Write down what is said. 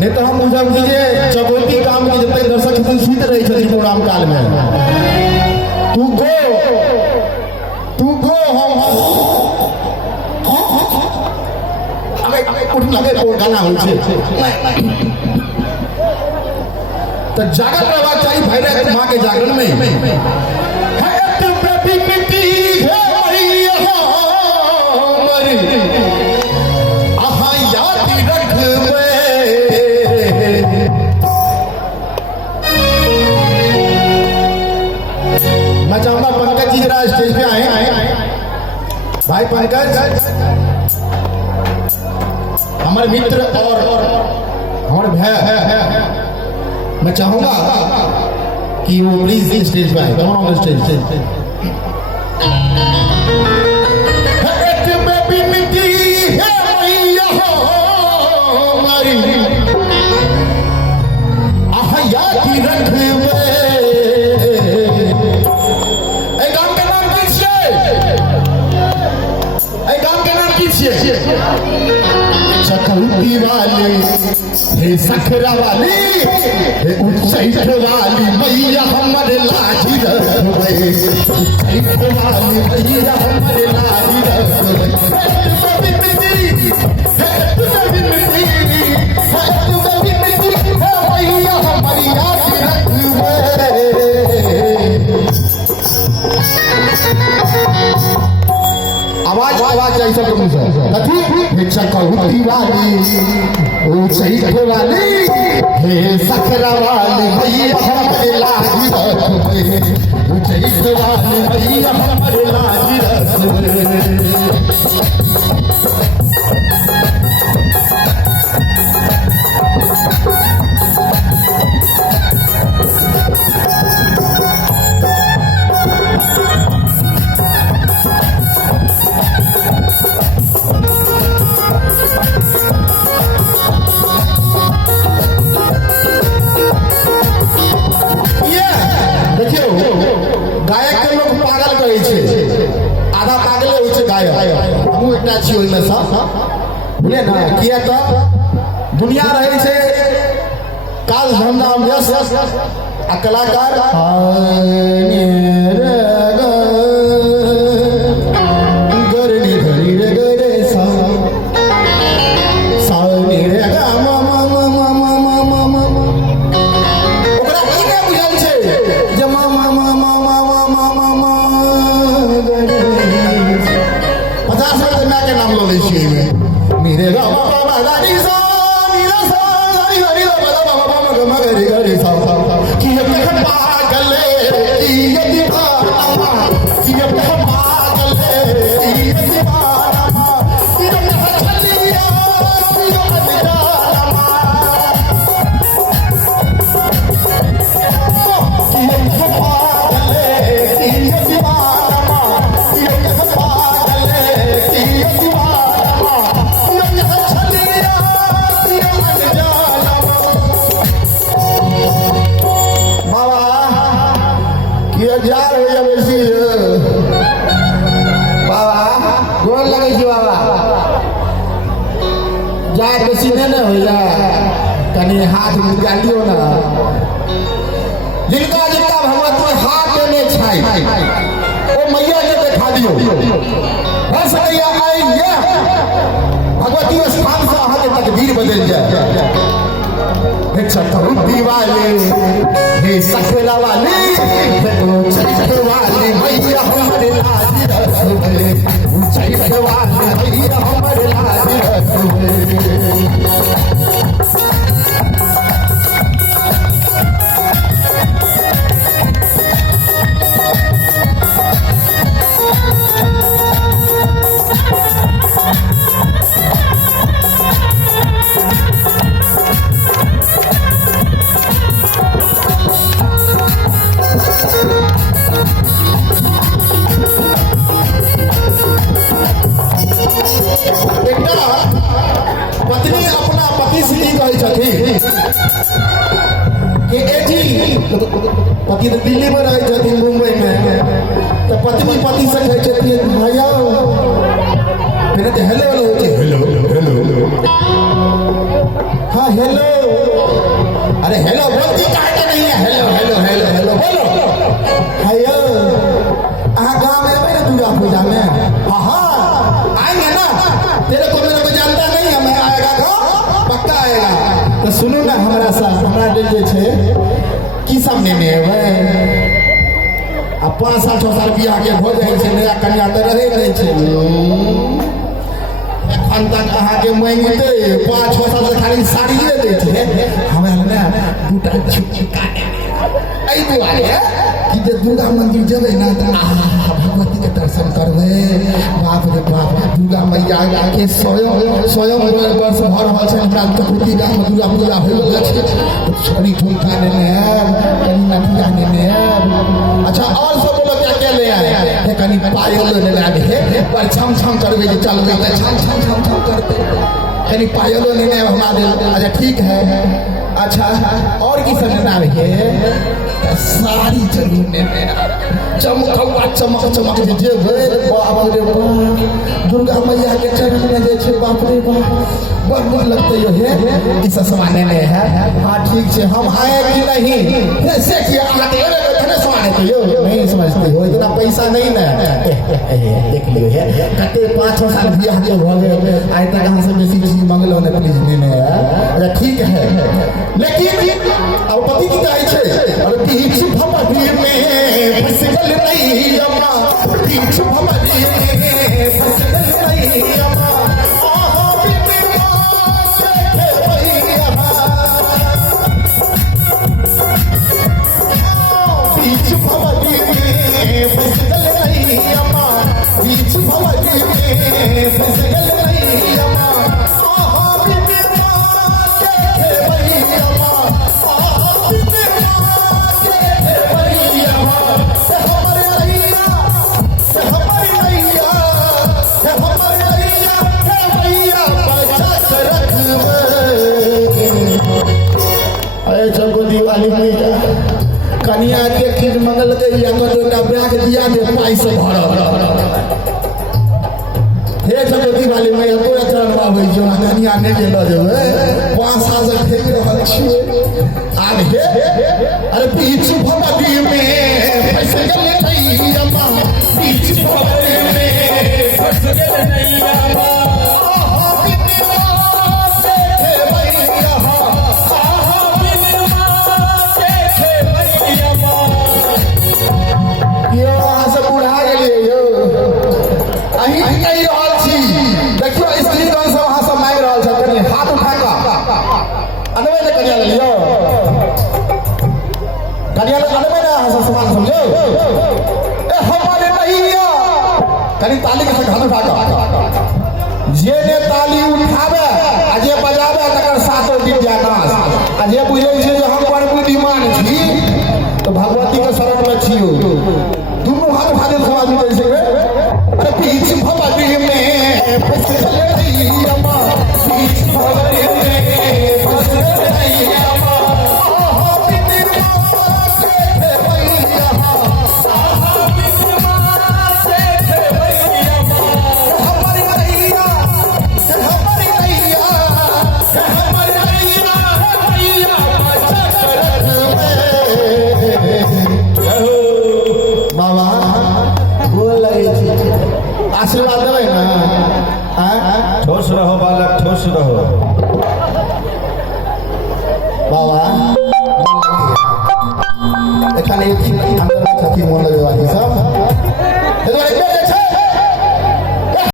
नहीं तो हम बुझब कीजिए चकोती काम के जब तक दर्शक खतन सुत रहे थे प्रोग्राम काल में तू गो हम उठ लगे गाना हो छे तो जागरण रहना चाहिए भैरव मां के जागरण में मैं चाहूंगा पंकज जी जरा स्टेज पे आए भाई पंकज हमारे मित्र और हमारे भाई मैं चाहूंगा कि वो प्लीज स्टेज पे आए कौन ऑन स्टेज चकौती वाली हे सखरा वाली हे उच्चैठ वाली मैया हमारे लाजी रखवे उच्चैठ वाली मैया हमारे लाजी रखवे मैया हमारी लाजी रखवे आवाज ऐसा करूँ सर कथी चकौती वाली उच्चैठ वाली हे सखरा वाली भैया हमारे लाजी रखवे उच्चैठ वाली भैया हमारे लाजी रखवे गायक के लोग पागल करे छे आधा पागल होय छे गायक हमहु एकटा छी ओइ में सा बुझले ना किया तो दुनिया रहे छे काल धंधा व्यस्त आ कलाकार गरनी धरी रे गरे सा सावनी रे गा मा मा मा मा मा मा मा ओकरा की के बुझल छे जे मा मा मा नाम लो लेछी में मेरे गा बाबा दादी सा नीला सा दादी दादी बाबा बाबा बाबा गमा गरे गरे सा कि ये पागल ये दीवाना कि ये पागल ये दीवाना ये छलिया ये अनजाना कि ये पागल ये दीवाना ये पागल जार हो जाए वैसी बाबा गोर लगे छी बाबा जाए बेसी नहीं हो जाए कनी हाथ निकालियो ना जिनका जिनका भगवती हाथ देने छाई वो मैया के देखा दियो बस मैया आएंगे भगवती स्थान से अहाँ के तकदीर बदल जाए चकौती वाले हे सखरा वाले उच्चैठ वाली मैया हमारे लाजी रखवे उच्चैठ वाली मैया हमारे लाजी रखवे कि एजी पति तो दिल्ली में रहे छथिन मुंबई में तो पत्नी पति से कहे छथिन भैया फिर तो हेलो हेलो होते हेलो हेलो हाँ हेलो अरे हेलो बोलती काहे के नहीं है हेलो हेलो हेलो हेलो बोलो भैया गाँव में मेरे दुर्गा पूजा में हाँ आएंगे ना तेरे को मेरे को जानता नहीं है मैं आएगा गाँव पक्का आएगा तो सुनो ना हमारा साथ हमारा दिल जे छे की सामने में है अब 5 साल 6 साल बियाह के हो जाए छे नया कन्या तो रहे नहीं छे एखन तक अहाँ के मांगते 5-6 साल से खाली साड़िए दै छे हमरा ना दूटा झुमका एहि दुआरे कि जे दुर्गा मंदिर जेबै ना त भगवती के दर्शन करबै बाप रे बाप दुर्गा मैया के स्वयं वर्ष भर रहल छै हमरा चतुर्थी गाम में दुर्गा पूजा होइल छै छोरी ठुमका लेने कनी नथिया लेने अच्छा और सब लोग क्या क्या ले आए कनी पायल लेने आए पर छम छम करबै जे चलबै त छम छम छम छम करते कनी पायलो लेने हमारे अच्छा ठीक है अच्छा और की सब लेना है साड़ी जरूर लेने चमकौआ चमक चमक जे बाप रे बाप दुर्गा मैया के चरण में जे छै बाप रे बाप बड़ लगते यो है ई सब सामान लेने है हाँ ठीक है हम आए कि नहीं से कि आते हैं सामान तो यो नहीं समझते हो इतना पैसा नहीं ना देख लियो है कते 5-6 साल बियाह के हो गए आज तक हम से बेसी मंगलो ने प्लीज लेने है ठीक है लेकिन अब पति की कहे छे अरे बीच भमरी में फसगल नहीं अम्मा बीच भमरी में फसगल नहीं अम्मा आहा बिना से भैया बीच भमरी में फसगल नहीं अम्मा बीच भमरी में फसगल नहीं अम्मा आहा बिना से भैया दिवाली में कन्या के खीर मंगल के बैग दिया दे पाई से भरल हे सब दिवाली में तोरा चढ़वा होइ छै कन्या नहीं ले जेबै 5 साल से फेंक रहल छी आब हे अरे बीच भमरी में फसगल नहीं अम्मा बीच भमरी में फसगल नहीं अम्मा देखियो स्त्रीगण सब अहाँ सब मांग रहल छथिन हाथ उठा कऽ अनबै ने कन्या लियो कन्या अनबै ने अहाँ सब सामान समझो ए हमारे नैया कनी ताली के संग हाथ उठा कऽ जे ने ताली उठावे आ जे बजावे तकर सातो विद्यानाश आ जे बुझै छै जे हम बड़ बुद्धिमान छी तो भगवती के शरण में छियो दुनू हाथ उठा दे समाज में छै अरे बीच भमरी में फसगल नहीं अम्मा बीच भमरी में फसगल नहीं अम्मा आहा बिना से भैया आहा बिना से भैया हमारी नैया हमारी नैया हमारी नैया बाबा बोल लगे छी आशीर्वाद देबै ना ठोस रहो बालक ठोस रहो बाबा एखन एक अंदर छथिन मोन लगेवाली सब